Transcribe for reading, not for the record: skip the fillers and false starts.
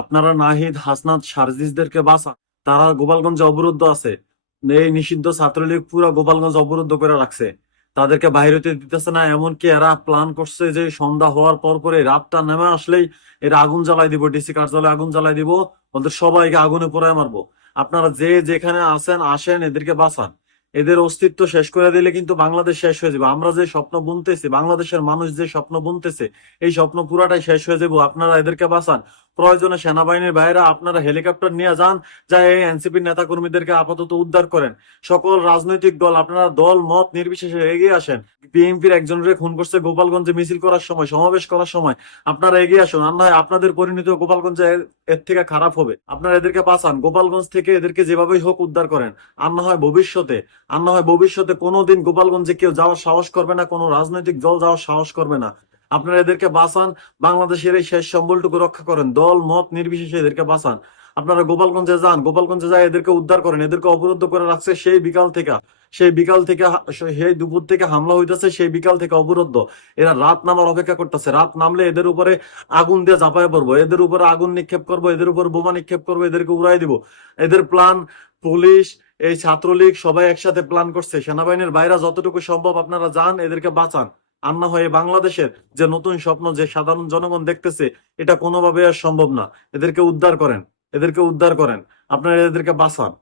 আপনারা নাহিদ, হাসনাত, সার্জিসদেরকে বাঁচান। তারা গোপালগঞ্জে অবরুদ্ধ আছে। এই নিষিদ্ধ ছাত্রলীগ পুরা গোপালগঞ্জ অবরুদ্ধ করে রাখছে। তাদেরকে বাইরে হতে দিতেছে না। এমনকি এরা প্ল্যান করছে যে সন্ধ্যা হওয়ার পর পরে রাতটা নেমে আসলেই এরা আগুন জ্বালাই দিব, ডিসি কার্যালয়ে আগুন জ্বালাই দিব, ওদের সবাইকে আগুনে পোড়ায় মারবো। আপনারা যে যেখানে আছেন আসেন, এদেরকে বাঁচান। এদের অস্তিত্ব শেষ করে দিলে কিন্তু বাংলাদেশ শেষ হয়ে যাবে। আমরা যে স্বপ্ন বুনতেছি, বাংলাদেশের মানুষ যে স্বপ্ন বুনতেছে, এই স্বপ্ন পুরাটাই শেষ হয়ে যাবো। আপনারা এদেরকে বাঁচান। প্রয়োজনে সেনাবাহিনীর বাইরে আপনারা হেলিকপ্টার নিয়ে যান, যা এই এনসিপির নেতা কর্মীদেরকে আপাতত উদ্ধার করেন। সকল রাজনৈতিক দল, আপনারা দল মত নির্বিশেষে এগিয়ে আসেন। বিএনপির একজনের খুন করছে গোপালগঞ্জে মিছিল করার সময়, সমাবেশ করার সময়। আপনারা এগিয়ে আসুন, আর নয় আপনাদের পরিণতি গোপালগঞ্জে এর থেকে খারাপ হবে। আপনারা এদেরকে বাঁচান, গোপালগঞ্জ থেকে এদেরকে যেভাবেই হোক উদ্ধার করেন। আর না হয় ভবিষ্যতে কোনোদিন গোপালগঞ্জে কেউ যাওয়ার সাহস করবে না, কোনো রাজনৈতিক দল যাওয়ার সাহস করবে না। আপনারা এদেরকে বাঁচান, বাংলাদেশের এই শেষ সম্বলটুকু রক্ষা করেন। দল মত নির্বিশেষে এদেরকে বাঁচান। আপনারা গোপালগঞ্জে যান, গোপালগঞ্জে যায় এদেরকে উদ্ধার করেন। এদেরকে অবরুদ্ধ করে রাখছে সেই বিকাল থেকে সেই দুপুর থেকে হামলা হইতেছে, সেই বিকাল থেকে অবরুদ্ধ। এরা রাত নামার অপেক্ষা করতেছে। রাত নামলে এদের উপরে আগুন দিয়ে ঝাঁপায় পড়বো, এদের উপরে আগুন নিক্ষেপ করবো, এদের উপর বোমা নিক্ষেপ করবো, এদেরকে উড়াই দিব। এদের প্ল্যান পুলিশ, এই ছাত্রলীগ সবাই একসাথে প্ল্যান করছে। সেনাবাহিনীর বাইরে যতটুকু সম্ভব আপনারা যান, এদেরকে বাঁচান। আর না হয় বাংলাদেশের যে নতুন স্বপ্ন যে সাধারণ জনগণ দেখতেছে, এটা কোনোভাবে আর সম্ভব না। এদেরকে উদ্ধার করেন, এদেরকে উদ্ধার করেন। আপনারা এদেরকে বাঁচান।